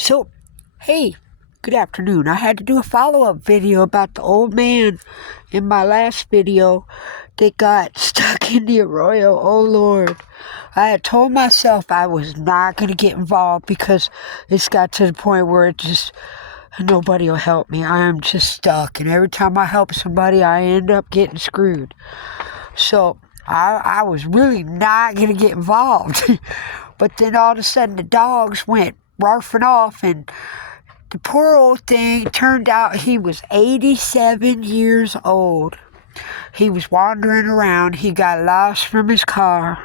So, hey, good afternoon. I had to do a follow-up video about the old man in my last video that got stuck in the arroyo. Oh, Lord. I had told myself I was not going to get involved because it's got to the point where nobody will help me. I am just stuck, and every time I help somebody, I end up getting screwed. So, I was really not going to get involved. But then all of a sudden, the dogs went barfing off, and the poor old thing, turned out he was 87 years old. He was wandering around. He got lost from his car.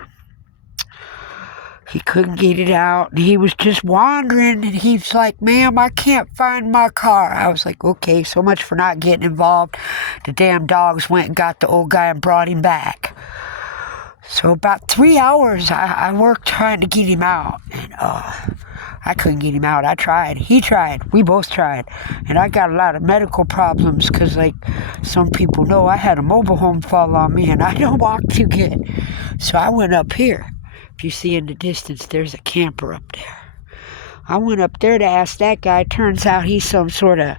He couldn't get it out. And he was just wandering, and he's like, "Ma'am, I can't find my car." I was like, okay, so much for not getting involved. The damn dogs went and got the old guy and brought him back. So about 3 hours, I worked trying to get him out. And I couldn't get him out. I tried. He tried. We both tried. And I got a lot of medical problems because, like some people know, I had a mobile home fall on me, and I don't walk too good. So I went up here. If you see in the distance, there's a camper up there. I went up there to ask that guy. Turns out he's some sort of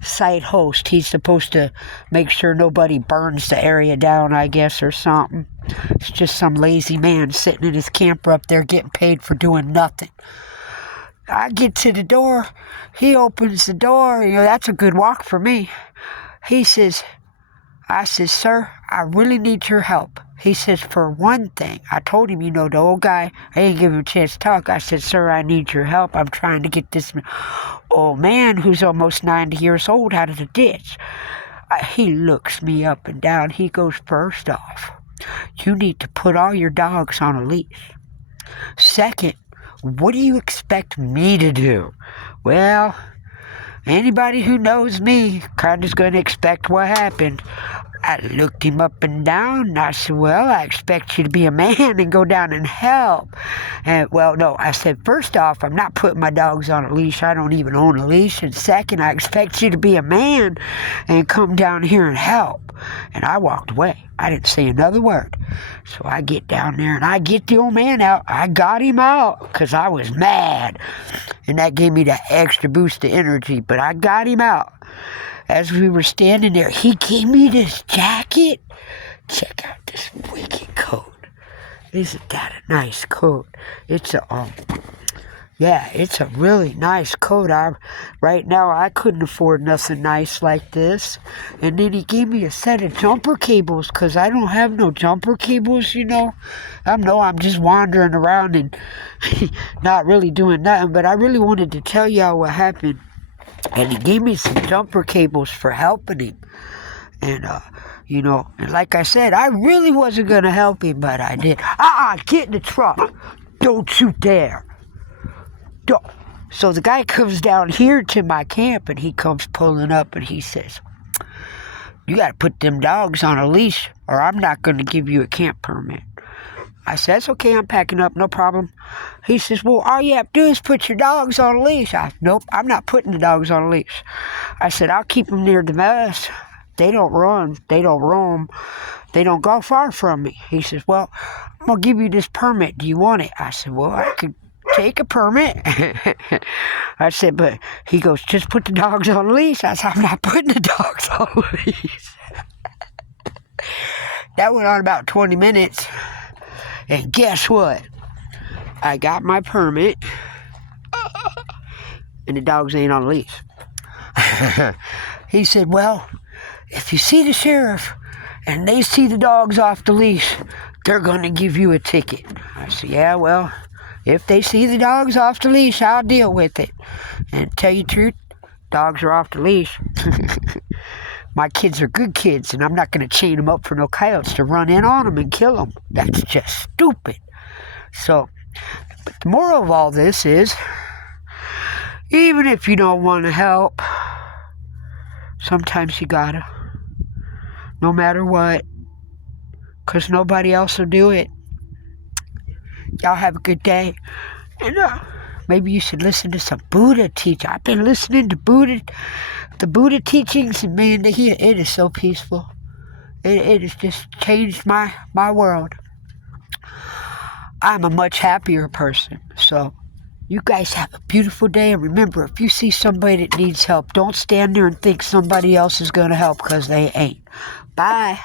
site host. He's supposed to make sure nobody burns the area down, I guess, or something. It's just some lazy man sitting in his camper up there getting paid for doing nothing. I get to the door. He opens the door. That's a good walk for me. I says, "Sir, I really need your help." He says, "For one thing." I told him, the old guy, I didn't give him a chance to talk. I said, "Sir, I need your help. I'm trying to get this old man who's almost 90 years old out of the ditch." He looks me up and down. He goes, "First off, you need to put all your dogs on a leash. Second, what do you expect me to do?" Well, anybody who knows me kind of is going to expect what happened. I looked him up and down, and I said, "Well, I expect you to be a man and go down and help." And, well, no, I said, "First off, I'm not putting my dogs on a leash. I don't even own a leash. And second, I expect you to be a man and come down here and help." And I walked away. I didn't say another word. So I get down there, and I get the old man out. I got him out because I was mad. And that gave me that extra boost of energy. But I got him out. As we were standing there, he gave me this jacket. Check out this wicked coat. Isn't that a nice coat? It's a really nice coat. Right now, I couldn't afford nothing nice like this. And then he gave me a set of jumper cables because I don't have no jumper cables, I'm just wandering around and not really doing nothing. But I really wanted to tell y'all what happened. And he gave me some jumper cables for helping him. And, and like I said, I really wasn't going to help him, but I did. Get in the truck. Don't you dare. Don't. So the guy comes down here to my camp, and he comes pulling up, and he says, "You got to put them dogs on a leash, or I'm not going to give you a camp permit." I said, "That's okay, I'm packing up, no problem." He says, "Well, all you have to do is put your dogs on a leash." Nope, I'm not putting the dogs on a leash. I said, "I'll keep them near the bus. They don't run, they don't roam, they don't go far from me." He says, "Well, I'm going to give you this permit. Do you want it?" I said, "Well, I could take a permit." I said, but he goes, "Just put the dogs on a leash." I said, "I'm not putting the dogs on a leash." That went on about 20 minutes. And guess what? I got my permit, and the dogs ain't on a leash. He said, "Well, if you see the sheriff and they see the dogs off the leash, they're going to give you a ticket." I said, "Yeah, well, if they see the dogs off the leash, I'll deal with it." And to tell you the truth, dogs are off the leash. My kids are good kids, and I'm not going to chain them up for no coyotes to run in on them and kill them. That's just stupid. So, but the moral of all this is, even if you don't want to help, sometimes you gotta. No matter what. Because nobody else will do it. Y'all have a good day. And maybe you should listen to some Buddha teaching. I've been listening to the Buddha teachings, and man, it is so peaceful. It has just changed my world. I'm a much happier person. So You guys have a beautiful day, and remember, if you see somebody that needs help, don't stand there and think somebody else is going to help, because they ain't. Bye.